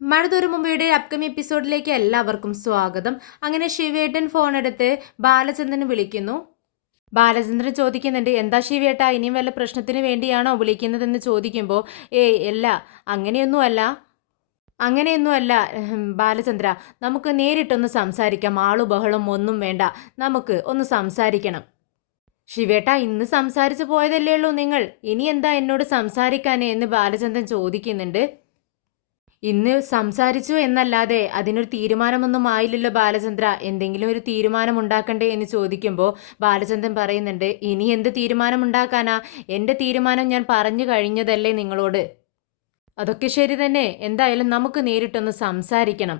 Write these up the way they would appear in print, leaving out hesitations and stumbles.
മഴതോരു മുമ്പയുടെ upcoming എപ്പിസോഡിലേക്ക് എല്ലാവർക്കും സ്വാഗതം. അങ്ങനെ ശിവേട്ടൻ ഫോൺ എടുത്ത് ബാലചന്ദ്രൻ വിളിക്കുന്നു. ബാലചന്ദ്രൻ ചോദിക്കുന്നുണ്ട്, എന്താ ശിവേട്ടാ, ഇനിയും വല്ല പ്രശ്നത്തിന് വേണ്ടിയാണോ വിളിക്കുന്നതെന്ന് ചോദിക്കുമ്പോൾ, അല്ല, അങ്ങനെയൊന്നുമല്ല അങ്ങനെയൊന്നുമല്ല ബാലചന്ദ്ര, നമുക്ക് നേരിട്ടൊന്ന് സംസാരിക്കാം. ബഹളം ഒന്നും വേണ്ട, നമുക്ക് ഒന്ന് സംസാരിക്കണം. ശിവേട്ടാ, ഇന്ന് സംസാരിച്ചു പോയതല്ലേ ഉള്ളൂ നിങ്ങൾ, ഇനി എന്താ എന്നോട് സംസാരിക്കാനേ എന്ന് ബാലചന്ദ്രൻ ചോദിക്കുന്നുണ്ട്. ഇന്ന് സംസാരിച്ചു എന്നല്ലാതെ അതിനൊരു തീരുമാനമൊന്നും ആയില്ലല്ലോ ബാലചന്ദ്ര, എന്തെങ്കിലും ഒരു തീരുമാനം ഉണ്ടാക്കണ്ടേ എന്ന് ചോദിക്കുമ്പോൾ ബാലചന്ദ്രൻ പറയുന്നുണ്ട്, ഇനി എന്ത് തീരുമാനം ഉണ്ടാക്കാനാ, എൻ്റെ തീരുമാനം ഞാൻ പറഞ്ഞു കഴിഞ്ഞതല്ലേ നിങ്ങളോട്. അതൊക്കെ ശരി തന്നെ, എന്തായാലും നമുക്ക് നേരിട്ടൊന്ന് സംസാരിക്കണം.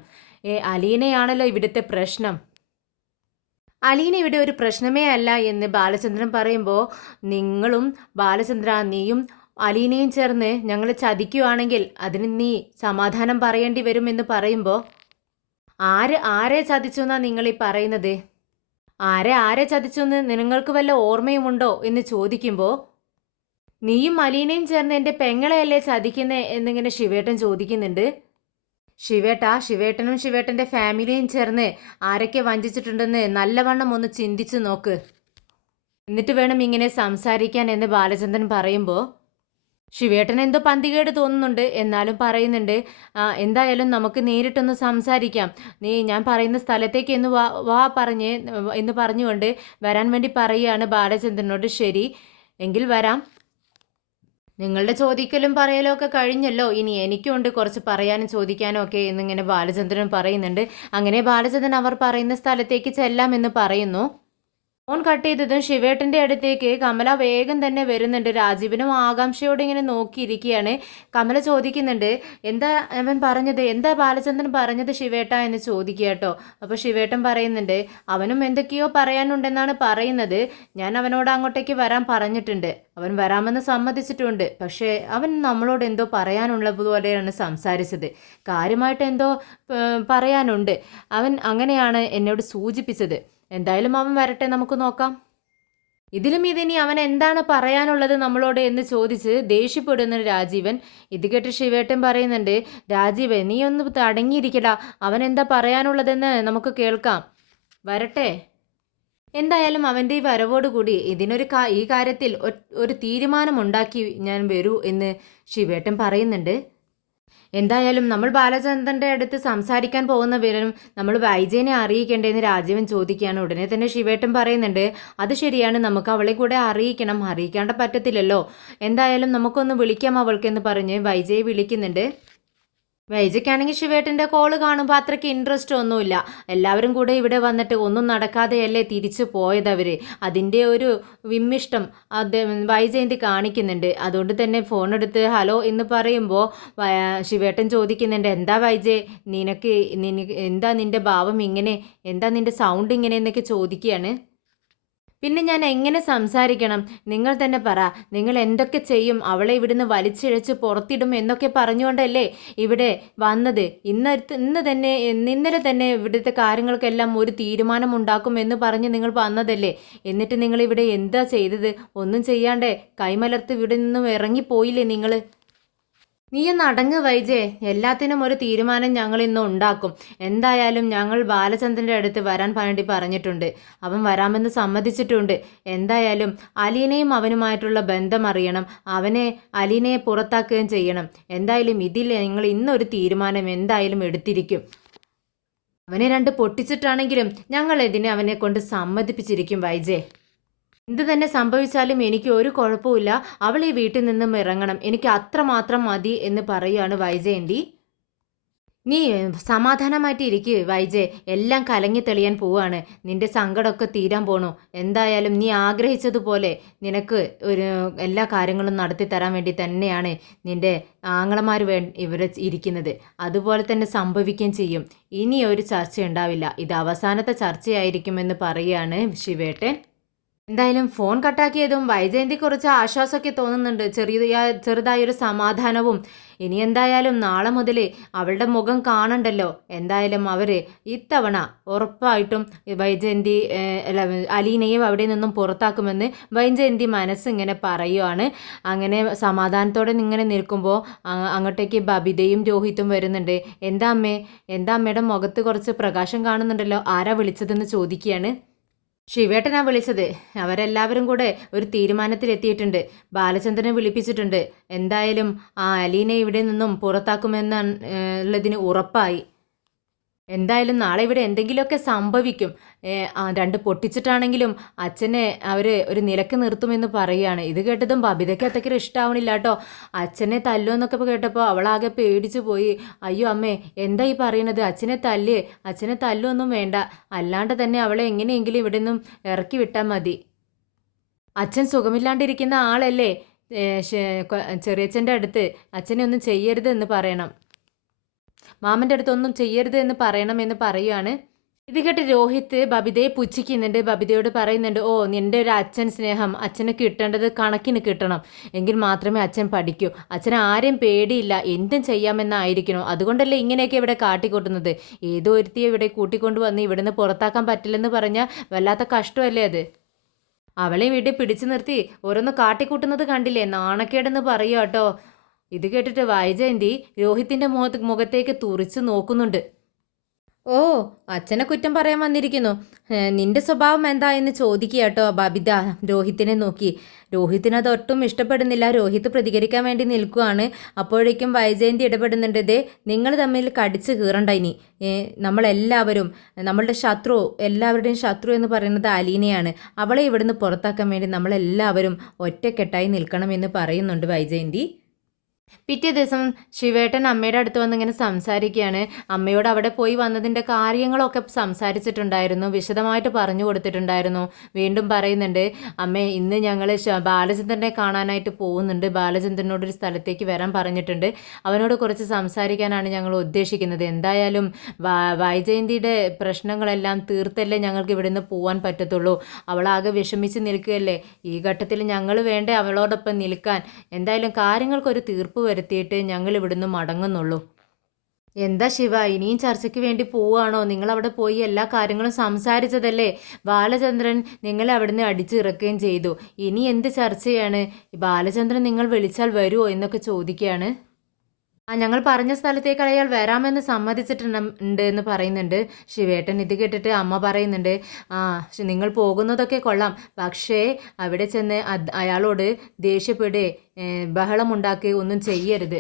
അലീനയാണല്ലോ ഇവിടുത്തെ പ്രശ്നം. അലീന ഇവിടെ ഒരു പ്രശ്നമേ അല്ല എന്ന് ബാലചന്ദ്രൻ പറയുമ്പോൾ, നിങ്ങളും ബാലചന്ദ്ര, നീയും അലീനയും ചേർന്ന് ഞങ്ങൾ ചതിക്കുകയാണെങ്കിൽ അതിന് നീ സമാധാനം പറയേണ്ടി വരുമെന്ന് പറയുമ്പോൾ, ആരെ ചതിച്ചു എന്നാ നിങ്ങൾ ഈ പറയുന്നത്? ആരെ ചതിച്ചു എന്ന് നിങ്ങൾക്ക് വല്ല ഓർമ്മയുമുണ്ടോ എന്ന് ചോദിക്കുമ്പോൾ, നീയും അലീനയും ചേർന്ന് എൻ്റെ പെങ്ങളെയല്ലേ ചതിക്കുന്നേ എന്നിങ്ങനെ ശിവേട്ടൻ ചോദിക്കുന്നുണ്ട്. ശിവേട്ടനും ശിവേട്ടൻ്റെ ഫാമിലിയും ചേർന്ന് ആരൊക്കെ വഞ്ചിച്ചിട്ടുണ്ടെന്ന് നല്ലവണ്ണം ഒന്ന് ചിന്തിച്ചു നോക്ക്, എന്നിട്ട് വേണം ഇങ്ങനെ സംസാരിക്കാൻ എന്ന് ബാലചന്ദ്രൻ പറയുമ്പോൾ, ശിവേട്ടൻ എന്തോ പന്തികേട് തോന്നുന്നുണ്ട്, എന്നാലും പറയുന്നുണ്ട്, എന്തായാലും നമുക്ക് നേരിട്ടൊന്ന് സംസാരിക്കാം. ഞാൻ പറയുന്ന സ്ഥലത്തേക്ക് എന്ന് വാ എന്ന് പറഞ്ഞുകൊണ്ട് വരാൻ വേണ്ടി പറയുകയാണ് ബാലചന്ദ്രനോട്. ശരി എങ്കിൽ വരാം, നിങ്ങളുടെ ചോദിക്കലും പറയലും ഒക്കെ കഴിഞ്ഞല്ലോ, ഇനി എനിക്കുണ്ട് കുറച്ച് പറയാനും ചോദിക്കാനും ഒക്കെ എന്നിങ്ങനെ ബാലചന്ദ്രൻ പറയുന്നുണ്ട്. അങ്ങനെ ബാലചന്ദ്രൻ അവർ പറയുന്ന സ്ഥലത്തേക്ക് ചെല്ലാമെന്ന് പറയുന്നു. ഫോൺ കട്ട് ചെയ്തതും ശിവേട്ടൻ്റെ അടുത്തേക്ക് കമല വേഗം തന്നെ വരുന്നുണ്ട്. രാജീവനും ആകാംക്ഷയോടെ ഇങ്ങനെ നോക്കിയിരിക്കുകയാണ്. കമല ചോദിക്കുന്നുണ്ട്, എന്താ അവൻ പറഞ്ഞത്, എന്താ ബാലചന്ദ്രൻ പറഞ്ഞത് ശിവേട്ട എന്ന് ചോദിക്കുക കേട്ടോ. അപ്പോൾ ശിവേട്ടൻ പറയുന്നുണ്ട്, അവനും എന്തൊക്കെയോ പറയാനുണ്ടെന്നാണ് പറയുന്നത്. ഞാൻ അവനോട് അങ്ങോട്ടേക്ക് വരാൻ പറഞ്ഞിട്ടുണ്ട്, അവൻ വരാമെന്ന് സമ്മതിച്ചിട്ടുണ്ട്. പക്ഷേ അവൻ നമ്മളോട് എന്തോ പറയാനുള്ളത് പോലെയാണ് സംസാരിച്ചത്, കാര്യമായിട്ട് എന്തോ പറയാനുണ്ട്. അവൻ അങ്ങനെയാണ് എന്നോട് സൂചിപ്പിച്ചത്. എന്തായാലും അവൻ വരട്ടെ, നമുക്ക് നോക്കാം. ഇതിലും ഇതിനി അവൻ എന്താണ് പറയാനുള്ളത് നമ്മളോട് എന്ന് ചോദിച്ച് ദേഷ്യപ്പെടുന്ന രാജീവൻ. ഇത് കേട്ട് ശിവേട്ടൻ പറയുന്നുണ്ട്, രാജീവൻ നീ ഒന്ന് തടങ്ങിയിരിക്കടാ, അവൻ എന്താ പറയാനുള്ളതെന്ന് നമുക്ക് കേൾക്കാം, വരട്ടെ. എന്തായാലും അവൻ്റെ ഈ വരവോടുകൂടി ഈ കാര്യത്തിൽ ഒരു തീരുമാനമുണ്ടാക്കി ഞാൻ വരൂ എന്ന് ശിവേട്ടൻ പറയുന്നുണ്ട്. എന്തായാലും നമ്മൾ ബാലചന്ദ്രൻ്റെ അടുത്ത് സംസാരിക്കാൻ പോകുന്ന വിവരം നമ്മൾ വൈജയനെ അറിയിക്കേണ്ടതെന്ന് രാജീവൻ ചോദിക്കുകയാണ്. ഉടനെ തന്നെ ശിവേട്ടൻ പറയുന്നുണ്ട്, അത് ശരിയാണ്, നമുക്ക് അവളെ കൂടെ അറിയിക്കണം, അറിയിക്കാണ്ട് പറ്റത്തില്ലല്ലോ. എന്തായാലും നമുക്കൊന്ന് വിളിക്കാം അവൾക്കെന്ന് പറഞ്ഞ് വൈജയെ വിളിക്കുന്നുണ്ട്. വൈജയ്ക്കാണെങ്കിൽ ശിവേട്ടൻ്റെ കോള് കാണുമ്പോൾ അത്രയ്ക്ക് ഇൻട്രസ്റ്റ് ഒന്നുമില്ല. എല്ലാവരും കൂടെ ഇവിടെ വന്നിട്ട് ഒന്നും നടക്കാതെയല്ലേ തിരിച്ചു പോയതവർ. അതിൻ്റെ ഒരു വിമ്മിഷ്ടം അത് വൈജയന്തി കാണിക്കുന്നുണ്ട്. അതുകൊണ്ട് തന്നെ ഫോൺ എടുത്ത് ഹലോ എന്ന് പറയുമ്പോൾ ശിവേട്ടൻ ചോദിക്കുന്നുണ്ട്, എന്താ വൈജയ്, നിനക്ക് എന്താ നിൻ്റെ ഭാവം ഇങ്ങനെ, എന്താ നിൻ്റെ സൗണ്ട് ഇങ്ങനെ എന്നൊക്കെ ചോദിക്കുകയാണ്. പിന്നെ ഞാൻ എങ്ങനെ സംസാരിക്കണം, നിങ്ങൾ തന്നെ പറ, നിങ്ങൾ എന്തൊക്കെ ചെയ്യും, അവളെ ഇവിടുന്ന് വലിച്ചിഴച്ച് പുറത്തിടും എന്നൊക്കെ പറഞ്ഞുകൊണ്ടല്ലേ ഇവിടെ വന്നത്. ഇന്നലെ തന്നെ ഇവിടുത്തെ കാര്യങ്ങൾക്കെല്ലാം ഒരു തീരുമാനമുണ്ടാക്കും എന്ന് പറഞ്ഞ് നിങ്ങൾ വന്നതല്ലേ. എന്നിട്ട് നിങ്ങൾ ഇവിടെ എന്താ ചെയ്തത്? ഒന്നും ചെയ്യാണ്ടേ കൈമലർത്ത് ഇവിടെ നിന്നും ഇറങ്ങിപ്പോയില്ലേ നിങ്ങൾ? നീയൊന്ന് അടങ്ങ് വൈജേ, എല്ലാത്തിനും ഒരു തീരുമാനം ഞങ്ങൾ ഇന്ന് ഉണ്ടാക്കും. എന്തായാലും ഞങ്ങൾ ബാലചന്ദ്രൻ്റെ അടുത്ത് വരാൻ വേണ്ടി പറഞ്ഞിട്ടുണ്ട്, അവൻ വരാമെന്ന് സമ്മതിച്ചിട്ടുണ്ട്. എന്തായാലും അലീനയും അവനുമായിട്ടുള്ള ബന്ധം അറിയണം, അലീനയെ പുറത്താക്കുകയും ചെയ്യണം. എന്തായാലും ഇതിൽ ഞങ്ങൾ ഇന്നൊരു തീരുമാനം എന്തായാലും എടുത്തിരിക്കും. അവനെ രണ്ട് പൊട്ടിച്ചിട്ടാണെങ്കിലും ഞങ്ങൾ അവനെ കൊണ്ട് സമ്മതിപ്പിച്ചിരിക്കും വൈജേ. എന്ത് തന്നെ സംഭവിച്ചാലും എനിക്ക് ഒരു കുഴപ്പമില്ല, അവൾ ഈ വീട്ടിൽ നിന്നും ഇറങ്ങണം, എനിക്ക് അത്രമാത്രം മതി എന്ന് പറയുകയാണ് വൈജയന്തി. നീ സമാധാനമായിട്ട് ഇരിക്കുക വൈജയ്, എല്ലാം കലങ്ങി തെളിയാൻ പോവാണ്, നിന്റെ സങ്കടമൊക്കെ തീരാൻ പോണു. എന്തായാലും നീ ആഗ്രഹിച്ചതുപോലെ നിനക്ക് എല്ലാ കാര്യങ്ങളും നടത്തി തരാൻ വേണ്ടി തന്നെയാണ് നിന്റെ ആങ്ങളമാർ ഇവർ ഇരിക്കുന്നത്. അതുപോലെ തന്നെ സംഭവിക്കുകയും ചെയ്യും. ഇനി ഒരു ചർച്ച ഉണ്ടാവില്ല, ഇത് അവസാനത്തെ ചർച്ചയായിരിക്കുമെന്ന് പറയുകയാണ് ശിവേട്ടൻ. എന്തായാലും ഫോൺ കട്ടാക്കിയതും വൈജയന്തി കുറച്ച് ആശ്വാസമൊക്കെ തോന്നുന്നുണ്ട്. ചെറുതായൊരു സമാധാനവും. ഇനി എന്തായാലും നാളെ മുതൽ അവളുടെ മുഖം കാണണ്ടല്ലോ. എന്തായാലും അവർ ഇത്തവണ ഉറപ്പായിട്ടും വൈജയന്തി അല്ല അലീനയും അവിടെ നിന്നും പുറത്താക്കുമെന്ന് വൈജയന്തി മനസ്സിങ്ങനെ പറയുവാണ്. അങ്ങനെ സമാധാനത്തോടെ ഇങ്ങനെ നിൽക്കുമ്പോൾ അങ്ങോട്ടേക്ക് ബബിതയും രോഹിത്തും വരുന്നുണ്ട്. എന്താ അമ്മേ, എന്താ അമ്മയുടെ മുഖത്ത് കുറച്ച് പ്രകാശം കാണുന്നുണ്ടല്ലോ, ആരാ വിളിച്ചതെന്ന് ചോദിക്കുകയാണ്. ശിവേട്ടനാ വിളിച്ചത്. അവരെല്ലാവരും കൂടെ ഒരു തീരുമാനത്തിലെത്തിയിട്ടുണ്ട്. ബാലചന്ദ്രനെ വിളിപ്പിച്ചിട്ടുണ്ട്. എന്തായാലും ആ അലീനെ ഇവിടെ നിന്നും പുറത്താക്കുമെന്നാണ് ഉള്ളതിന് ഉറപ്പായി. എന്തായാലും നാളെ ഇവിടെ എന്തെങ്കിലുമൊക്കെ സംഭവിക്കും. രണ്ട് പൊട്ടിച്ചിട്ടാണെങ്കിലും അച്ഛനെ അവർ ഒരു നിലക്ക് നിർത്തുമെന്ന് പറയുകയാണ്. ഇത് കേട്ടതും ബബിതയ്ക്ക് അത്രയ്ക്ക് ഇഷ്ടാവണില്ല കേട്ടോ. അച്ഛനെ തല്ലുമെന്നൊക്കെ കേട്ടപ്പോൾ അവളാകെ പേടിച്ചു പോയി. അയ്യോ അമ്മേ, എന്താ ഈ പറയണത്? അച്ഛനെ തല്ലുമൊന്നും വേണ്ട. അല്ലാണ്ട് തന്നെ അവളെ എങ്ങനെയെങ്കിലും ഇവിടെ നിന്നും ഇറക്കി വിട്ടാൽ മതി. അച്ഛൻ സുഖമില്ലാണ്ടിരിക്കുന്ന ആളല്ലേ. ചെറിയച്ഛൻ്റെ അടുത്ത് അച്ഛനെ ഒന്നും ചെയ്യരുത് എന്ന് പറയണം, മാമൻ്റെ അടുത്തൊന്നും ചെയ്യരുത് എന്ന് പറയണമെന്ന് പറയുകയാണ്. ഇത് കേട്ട് രോഹിത്ത് ബബിതയെ പുച്ഛിക്കുന്നുണ്ട്. ബബിതയോട് പറയുന്നുണ്ട്, ഓ നിൻ്റെ ഒരു അച്ഛൻ സ്നേഹം അച്ഛന് കിട്ടേണ്ടത് കണക്കിന് കിട്ടണം, എങ്കിൽ മാത്രമേ അച്ഛൻ പഠിക്കൂ. അച്ഛൻ ആരെയും പേടിയില്ല, എന്തും ചെയ്യാമെന്നായിരിക്കണോ, അതുകൊണ്ടല്ലേ ഇങ്ങനെയൊക്കെ ഇവിടെ കാട്ടിക്കൂട്ടുന്നത്. ഏതോ ഒരുത്തിയെ ഇവിടെ കൂട്ടിക്കൊണ്ട് വന്ന് ഇവിടുന്ന് പുറത്താക്കാൻ പറ്റില്ലെന്ന് പറഞ്ഞാൽ വല്ലാത്ത കഷ്ടമല്ലേ അത്. അവളെ വീട്ടിൽ പിടിച്ചു നിർത്തി ഓരോന്ന് കാട്ടിക്കൂട്ടുന്നത് കണ്ടില്ലേ, നാണക്കേടെന്ന് പറയുക കേട്ടോ. ഇത് കേട്ടിട്ട് വൈജയന്തി രോഹിത്തിൻ്റെ മുഖത്തേക്ക് തുറിച്ച് നോക്കുന്നുണ്ട്. ഓ, അച്ഛനെ കുറ്റം പറയാൻ വന്നിരിക്കുന്നു. നിന്റെ സ്വഭാവം എന്താ എന്ന് ചോദിക്കുക കേട്ടോ ബബിത രോഹിത്തിനെ നോക്കി. രോഹിത്തിന് അതൊട്ടും ഇഷ്ടപ്പെടുന്നില്ല. രോഹിത്ത് പ്രതികരിക്കാൻ വേണ്ടി നിൽക്കുകയാണ്. അപ്പോഴേക്കും വൈജയന്തി ഇടപെടുന്നുണ്ട്. ദേ, നിങ്ങൾ തമ്മിൽ കടിച്ച് കീറണ്ട ഇനി. നമ്മളെല്ലാവരും, നമ്മളുടെ ശത്രു, എല്ലാവരുടെയും ശത്രു എന്ന് പറയുന്നത് അലീനയാണ്. അവളെ ഇവിടുന്ന് പുറത്താക്കാൻ വേണ്ടി നമ്മളെല്ലാവരും ഒറ്റക്കെട്ടായി നിൽക്കണമെന്ന് പറയുന്നുണ്ട് വൈജയന്തി. പിറ്റേ ദിവസം ശിവേട്ടൻ അമ്മയുടെ അടുത്ത് വന്ന് ഇങ്ങനെ സംസാരിക്കുകയാണ്. അമ്മയോട് അവിടെ പോയി വന്നതിൻ്റെ കാര്യങ്ങളൊക്കെ സംസാരിച്ചിട്ടുണ്ടായിരുന്നു, വിശദമായിട്ട് പറഞ്ഞു കൊടുത്തിട്ടുണ്ടായിരുന്നു. വീണ്ടും പറയുന്നുണ്ട്, അമ്മേ ഇന്ന് ഞങ്ങൾ ബാലചന്ദ്രനെ കാണാനായിട്ട് പോകുന്നുണ്ട്. ബാലചന്ദ്രനോടൊരു സ്ഥലത്തേക്ക് വരാൻ പറഞ്ഞിട്ടുണ്ട്. അവനോട് കുറച്ച് സംസാരിക്കാനാണ് ഞങ്ങൾ ഉദ്ദേശിക്കുന്നത്. എന്തായാലും വൈജയന്തിയുടെ പ്രശ്നങ്ങളെല്ലാം തീർത്തല്ലേ ഞങ്ങൾക്ക് ഇവിടുന്ന് പോകാൻ പറ്റത്തുള്ളൂ. അവളാകെ വിഷമിച്ച് നിൽക്കുകയല്ലേ. ഈ ഘട്ടത്തിൽ ഞങ്ങൾ വേണ്ടേ അവളോടൊപ്പം നിൽക്കാൻ. എന്തായാലും കാര്യങ്ങൾക്കൊരു തീർപ്പ് വരുത്തിയിട്ട് ഞങ്ങൾ ഇവിടുന്ന് മടങ്ങുന്നുള്ളൂ. എന്താ ശിവ, ഇനിയും ചർച്ചയ്ക്ക് വേണ്ടി പോവുകയാണോ? നിങ്ങളവിടെ പോയി എല്ലാ കാര്യങ്ങളും സംസാരിച്ചതല്ലേ. ബാലചന്ദ്രൻ നിങ്ങളെ അവിടുന്ന് അടിച്ചിറക്കുകയും ചെയ്തു. ഇനി എന്ത് ചർച്ചയാണ്? ബാലചന്ദ്രൻ നിങ്ങൾ വിളിച്ചാൽ വരുമോ എന്നൊക്കെ ചോദിക്കുകയാണ്. ഞങ്ങൾ പറഞ്ഞ സ്ഥലത്തേക്ക് അയാൾ വരാമെന്ന് സമ്മതിച്ചിട്ടുണ്ട് എന്ന് പറയുന്നുണ്ട് ശിവേട്ടൻ. ഇത് കേട്ടിട്ട് അമ്മ പറയുന്നുണ്ട്, നിങ്ങൾ പോകുന്നതൊക്കെ കൊള്ളാം, പക്ഷേ അവിടെ ചെന്ന് അയാളോട് ദേഷ്യപ്പെടേ ബഹളമുണ്ടാക്കി ഒന്നും ചെയ്യരുത്.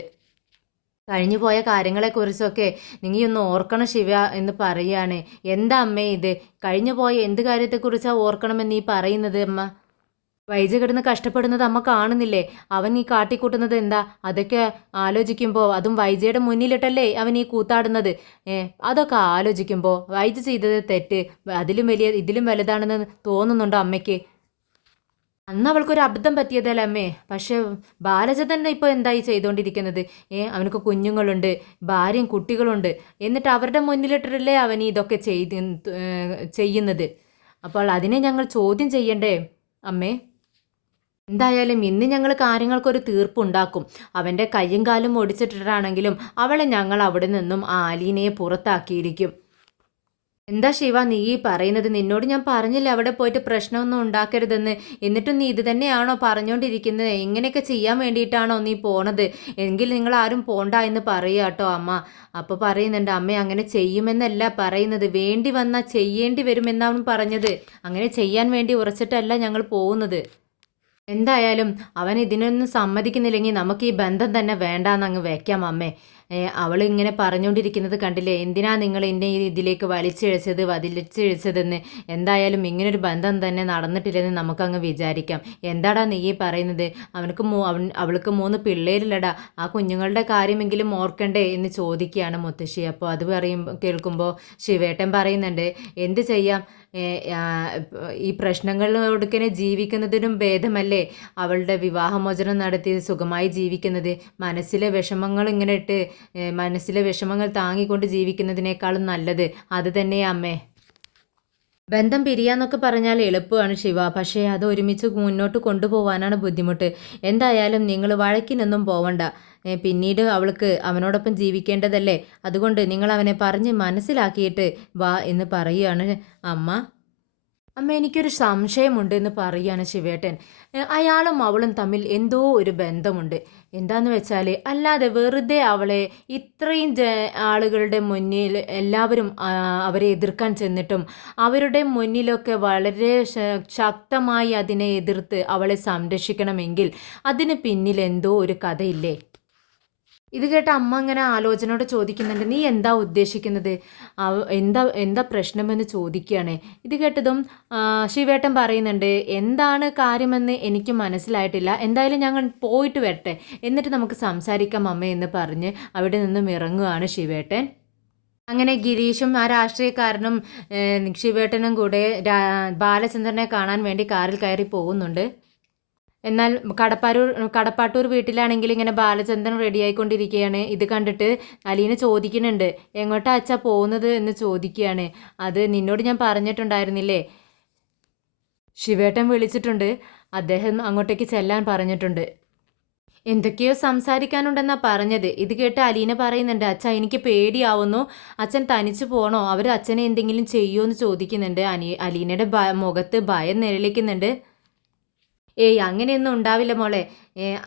കഴിഞ്ഞു പോയ കാര്യങ്ങളെക്കുറിച്ചൊക്കെ നീ ഒന്ന് ഓർക്കണം ശിവ എന്ന് പറയുകയാണ്. എന്താ അമ്മേ ഇത്? കഴിഞ്ഞു പോയ എന്ത് കാര്യത്തെക്കുറിച്ചാണ് ഓർക്കണമെന്ന് ഈ പറയുന്നത് അമ്മ? വൈജ കിടന്ന് കഷ്ടപ്പെടുന്നത് അമ്മ കാണുന്നില്ലേ? അവൻ ഈ കാട്ടിക്കൂട്ടുന്നത് എന്താ? അതൊക്കെ ആലോചിക്കുമ്പോൾ, അതും വൈജയുടെ മുന്നിലിട്ടല്ലേ അവൻ ഈ കൂത്താടുന്നത്. അതൊക്കെ ആലോചിക്കുമ്പോൾ വൈജ ചെയ്തത് തെറ്റ് ഇതിലും വലുതാണെന്ന് തോന്നുന്നുണ്ടോ അമ്മയ്ക്ക്? അന്ന് അവൾക്കൊരു അബദ്ധം പറ്റിയതല്ലേ അമ്മേ. പക്ഷേ ബാലചന്ദ്രൻ ഇപ്പോൾ എന്തായി ചെയ്തുകൊണ്ടിരിക്കുന്നത്? അവനക്ക് കുഞ്ഞുങ്ങളുണ്ട്, ഭാര്യയും കുട്ടികളുണ്ട്. എന്നിട്ട് അവരുടെ മുന്നിലിട്ടല്ലേ അവൻ ഇതൊക്കെ ചെയ്യുന്നത്. അപ്പോൾ അതിനെ ഞങ്ങൾ ചോദ്യം ചെയ്യണ്ടേ അമ്മേ? എന്തായാലും ഇന്ന് ഞങ്ങൾ കാര്യങ്ങൾക്കൊരു തീർപ്പുണ്ടാക്കും. അവൻ്റെ കയ്യും കാലും ഒടിച്ചിട്ടിട്ടാണെങ്കിലും അവളെ ഞങ്ങൾ അവിടെ നിന്നും ആ അലീനയെ പുറത്താക്കിയിരിക്കും. എന്താ ശിവ നീ ഈ പറയുന്നത്? നിന്നോട് ഞാൻ പറഞ്ഞില്ല അവിടെ പോയിട്ട് പ്രശ്നമൊന്നും ഉണ്ടാക്കരുതെന്ന്. എന്നിട്ടും നീ ഇത് തന്നെയാണോ പറഞ്ഞുകൊണ്ടിരിക്കുന്നത്? ഇങ്ങനെയൊക്കെ ചെയ്യാൻ വേണ്ടിയിട്ടാണോ നീ പോണത്? എങ്കിൽ നിങ്ങൾ ആരും പോണ്ട എന്ന് പറയുക കേട്ടോ അമ്മ. അപ്പോൾ പറയുന്നുണ്ട്, അമ്മ അങ്ങനെ ചെയ്യുമെന്നല്ല പറയുന്നത്, വേണ്ടി വന്നാൽ ചെയ്യേണ്ടി വരുമെന്നാണ് പറഞ്ഞത്. അങ്ങനെ ചെയ്യാൻ വേണ്ടി ഉറച്ചിട്ടല്ല ഞങ്ങൾ പോകുന്നത്. എന്തായാലും അവൻ ഇതിനൊന്നും സമ്മതിക്കുന്നില്ലെങ്കിൽ നമുക്ക് ഈ ബന്ധം തന്നെ വേണ്ടാന്നങ്ങ് വെക്കാം അമ്മേ. അവളിങ്ങനെ പറഞ്ഞുകൊണ്ടിരിക്കുന്നത് കണ്ടില്ലേ, എന്തിനാ നിങ്ങൾ എന്നെ ഇതിലേക്ക് വലിച്ചിഴച്ചതെന്ന്. എന്തായാലും ഇങ്ങനൊരു ബന്ധം തന്നെ നടന്നിട്ടില്ലെന്ന് നമുക്കങ്ങ് വിചാരിക്കാം. എന്താടാ നീ പറയുന്നത്? അവൾക്ക് 3 പിള്ളേരില്ലടാ, ആ കുഞ്ഞുങ്ങളുടെ കാര്യമെങ്കിലും ഓർക്കണ്ടേ എന്ന് ചോദിക്കുകയാണ് മുത്തശ്ശി. അപ്പോൾ അത് കേൾക്കുമ്പോൾ ശിവേട്ടൻ പറയുന്നുണ്ട്, എന്ത് ചെയ്യാം, ഈ പ്രശ്നങ്ങളോടുക്കനെ ജീവിക്കുന്നതിനും ഭേദമല്ലേ അവളുടെ വിവാഹമോചനം നടത്തി സുഖമായി ജീവിക്കുന്നത്. മനസ്സിലെ വിഷമങ്ങൾ താങ്ങിക്കൊണ്ട് ജീവിക്കുന്നതിനേക്കാളും നല്ലത് അത് തന്നെയാ അമ്മേ. ബന്ധം പിരിയാന്നൊക്കെ പറഞ്ഞാൽ എളുപ്പമാണ് ശിവ. പക്ഷേ അത് ഒരുമിച്ച് മുന്നോട്ട് കൊണ്ടുപോകാനാണ് ബുദ്ധിമുട്ട്. എന്തായാലും നിങ്ങൾ വഴക്കിനൊന്നും പോവണ്ട. പിന്നീട് അവൾക്ക് അവനോടൊപ്പം ജീവിക്കേണ്ടതല്ലേ. അതുകൊണ്ട് നിങ്ങൾ അവനെ പറഞ്ഞ് മനസ്സിലാക്കിയിട്ട് വാ എന്ന് പറയുകയാണ് അമ്മ. അമ്മ എനിക്കൊരു സംശയമുണ്ട് എന്ന് പറയാണ് ശിവേട്ടൻ. അയാളും അവളും തമ്മിൽ എന്തോ ഒരു ബന്ധമുണ്ട്. എന്താന്ന് വെച്ചാൽ അല്ലാതെ വെറുതെ അവളെ ഇത്രയും ആളുകളുടെ മുന്നിൽ എല്ലാവരും അവരെ എതിർക്കാൻ ചെന്നിട്ടും അവരുടെ മുന്നിലൊക്കെ വളരെ ശക്തമായി അതിനെ എതിർത്ത് അവളെ സംരക്ഷിക്കണമെങ്കിൽ അതിന് പിന്നിൽ എന്തോ ഒരു കഥയില്ലേ? ഇത് കേട്ട അമ്മ ഇങ്ങനെ ആലോചനയോട് ചോദിക്കുന്നുണ്ട്, നീ എന്താ ഉദ്ദേശിക്കുന്നത്? എന്താ എന്താ പ്രശ്നമെന്ന് ചോദിക്കുകയാണ്. ഇത് കേട്ടതും ശിവേട്ടൻ പറയുന്നുണ്ട്, എന്താണ് കാര്യമെന്ന് എനിക്ക് മനസ്സിലായിട്ടില്ല. എന്തായാലും ഞങ്ങൾ പോയിട്ട് വരട്ടെ, എന്നിട്ട് നമുക്ക് സംസാരിക്കാം അമ്മ എന്ന് പറഞ്ഞ് അവിടെ നിന്നും ഇറങ്ങുകയാണ് ശിവേട്ടൻ. അങ്ങനെ ഗിരീഷും ആ രാഷ്ട്രീയക്കാരനും ശിവേട്ടനും കൂടെ ബാലചന്ദ്രനെ കാണാൻ വേണ്ടി കാറിൽ കയറി പോകുന്നുണ്ട്. എന്നാൽ കടപ്പാട്ടൂർ വീട്ടിലാണെങ്കിൽ ഇങ്ങനെ ബാലചന്ദ്രൻ റെഡിയായിക്കൊണ്ടിരിക്കുകയാണ്. ഇത് കണ്ടിട്ട് അലീന ചോദിക്കുന്നുണ്ട്, എങ്ങോട്ടാ അച്ഛാ പോകുന്നത് എന്ന് ചോദിക്കുകയാണ്. അത് നിന്നോട് ഞാൻ പറഞ്ഞിട്ടുണ്ടായിരുന്നില്ലേ, ശിവേട്ടൻ വിളിച്ചിട്ടുണ്ട്, അദ്ദേഹം അങ്ങോട്ടേക്ക് ചെല്ലാൻ പറഞ്ഞിട്ടുണ്ട്. എന്തൊക്കെയോ സംസാരിക്കാനുണ്ടെന്നാ പറഞ്ഞത്. ഇത് കേട്ട് അലീന പറയുന്നുണ്ട്, അച്ഛാ എനിക്ക് പേടിയാവുന്നു, അച്ഛൻ തനിച്ചു പോകണോ, അവർ അച്ഛനെ എന്തെങ്കിലും ചെയ്യുമോ എന്ന് ചോദിക്കുന്നുണ്ട്. അലീനയുടെ മുഖത്ത് ഭയം നിഴലിക്കുന്നുണ്ട്. ഏയ് അങ്ങനെയൊന്നും ഉണ്ടാവില്ല മോളെ,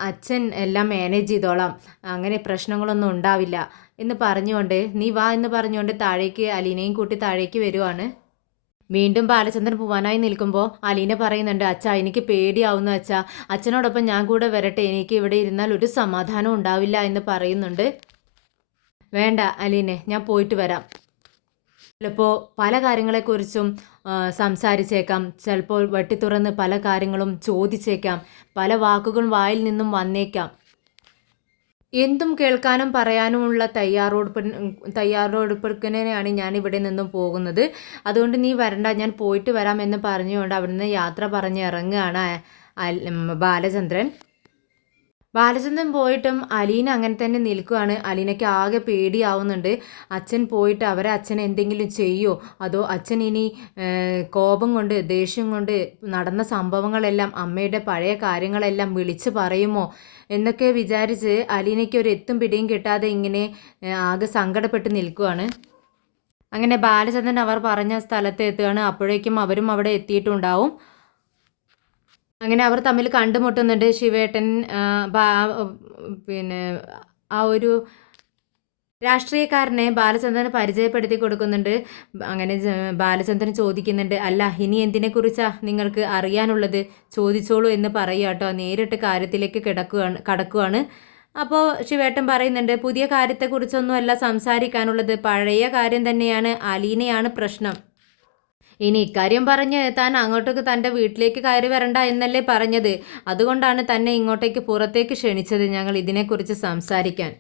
അച്ഛൻ എല്ലാം മാനേജ് ചെയ്തോളാം, അങ്ങനെ പ്രശ്നങ്ങളൊന്നും ഉണ്ടാവില്ല എന്ന് പറഞ്ഞുകൊണ്ട് നീ വാ എന്ന് പറഞ്ഞുകൊണ്ട് താഴേക്ക് അലീനയും കൂട്ടി താഴേക്ക് വരുവാണ്. വീണ്ടും ബാലചന്ദ്രൻ പോവാനായി നിൽക്കുമ്പോൾ അലീന പറയുന്നുണ്ട്, അച്ഛാ എനിക്ക് പേടിയാവുന്നു അച്ഛാ, അച്ഛനോടൊപ്പം ഞാൻ കൂടെ വരട്ടെ, എനിക്ക് ഇവിടെ ഇരുന്നാൽ ഒരു സമാധാനം ഉണ്ടാവില്ല എന്ന് പറയുന്നുണ്ട്. വേണ്ട അലീനെ, ഞാൻ പോയിട്ട് വരാം. ചിലപ്പോൾ പല കാര്യങ്ങളെക്കുറിച്ചും സംസാരിച്ചേക്കാം, ചിലപ്പോൾ വെട്ടിത്തുറന്ന് പല കാര്യങ്ങളും ചോദിച്ചേക്കാം, പല വാക്കുകളും വായിൽ നിന്നും വന്നേക്കാം. എന്തും കേൾക്കാനും പറയാനുമുള്ള തയ്യാറെടുപ്പിനെയാണ് ഞാൻ ഇവിടെ നിന്നും പോകുന്നത്. അതുകൊണ്ട് നീ വരണ്ട, ഞാൻ പോയിട്ട് വരാം എന്ന് പറഞ്ഞുകൊണ്ട് അവിടുന്ന് യാത്ര പറഞ്ഞ് ഇറങ്ങുകയാണ് ബാലചന്ദ്രൻ. ബാലചന്ദ്രൻ പോയിട്ടും അലീന അങ്ങനെ തന്നെ നിൽക്കുകയാണ്. അലീനയ്ക്ക് ആകെ പേടിയാവുന്നുണ്ട്. അച്ഛൻ പോയിട്ട് അവരെ അച്ഛൻ എന്തെങ്കിലും ചെയ്യുമോ, അതോ അച്ഛൻ ഇനി കോപം കൊണ്ട് ദേഷ്യം കൊണ്ട് നടന്ന സംഭവങ്ങളെല്ലാം അമ്മയുടെ പഴയ കാര്യങ്ങളെല്ലാം വിളിച്ചു പറയുമോ എന്നൊക്കെ വിചാരിച്ച് അലീനയ്ക്ക് ഒരു എത്തും പിടിയും കിട്ടാതെ ഇങ്ങനെ ആകെ സങ്കടപ്പെട്ട് നിൽക്കുകയാണ്. അങ്ങനെ ബാലചന്ദ്രൻ അവർ പറഞ്ഞ സ്ഥലത്ത് എത്തുകയാണ്. അപ്പോഴേക്കും അവരും അവിടെ എത്തിയിട്ടുണ്ടാവും. അങ്ങനെ അവർ തമ്മിൽ കണ്ടുമുട്ടുന്നുണ്ട്. ശിവേട്ടൻ പിന്നെ ആ ഒരു രാഷ്ട്രീയക്കാരനെ ബാലചന്ദ്രന് പരിചയപ്പെടുത്തി കൊടുക്കുന്നുണ്ട്. അങ്ങനെ ബാലചന്ദ്രൻ ചോദിക്കുന്നുണ്ട്, അല്ല ഇനി എന്തിനെക്കുറിച്ചാ നിങ്ങൾക്ക് അറിയാനുള്ളത്, ചോദിച്ചോളൂ എന്ന് പറയുക കേട്ടോ. നേരിട്ട് കാര്യത്തിലേക്ക് കടക്കുകയാണ്. അപ്പോൾ ശിവേട്ടൻ പറയുന്നുണ്ട്, പുതിയ കാര്യത്തെക്കുറിച്ചൊന്നും അല്ല സംസാരിക്കാനുള്ളത്, പഴയ കാര്യം തന്നെയാണ്, അലീനയാണ് പ്രശ്നം. ഇനി ഇക്കാര്യം പറഞ്ഞ് താൻ അങ്ങോട്ടേക്ക് തൻ്റെ വീട്ടിലേക്ക് കയറി വരണ്ട എന്നല്ലേ പറഞ്ഞത്, അതുകൊണ്ടാണ് തന്നെ ഇങ്ങോട്ടേക്ക് പുറത്തേക്ക് ക്ഷണിച്ചത് ഞങ്ങൾ ഇതിനെക്കുറിച്ച് സംസാരിക്കാൻ.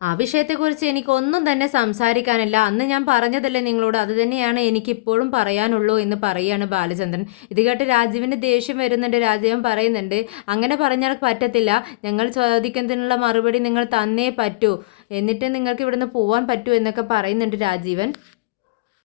ആ വിഷയത്തെക്കുറിച്ച് എനിക്കൊന്നും തന്നെ സംസാരിക്കാനില്ല, അന്ന് ഞാൻ പറഞ്ഞതല്ലേ നിങ്ങളോട്, അത് തന്നെയാണ് എനിക്കിപ്പോഴും പറയാനുള്ളൂ എന്ന് പറയുകയാണ് ബാലചന്ദ്രൻ. ഇത് കേട്ട് രാജീവിന് ദേഷ്യം വരുന്നുണ്ട്. രാജീവൻ പറയുന്നുണ്ട്, അങ്ങനെ പറഞ്ഞാൽ പറ്റത്തില്ല, ഞങ്ങൾ ചോദിക്കുന്നതിനുള്ള മറുപടി നിങ്ങൾ തന്നേ പറ്റൂ, എന്നിട്ട് നിങ്ങൾക്ക് ഇവിടുന്ന് പോകാൻ പറ്റൂ എന്നൊക്കെ പറയുന്നുണ്ട് രാജീവൻ.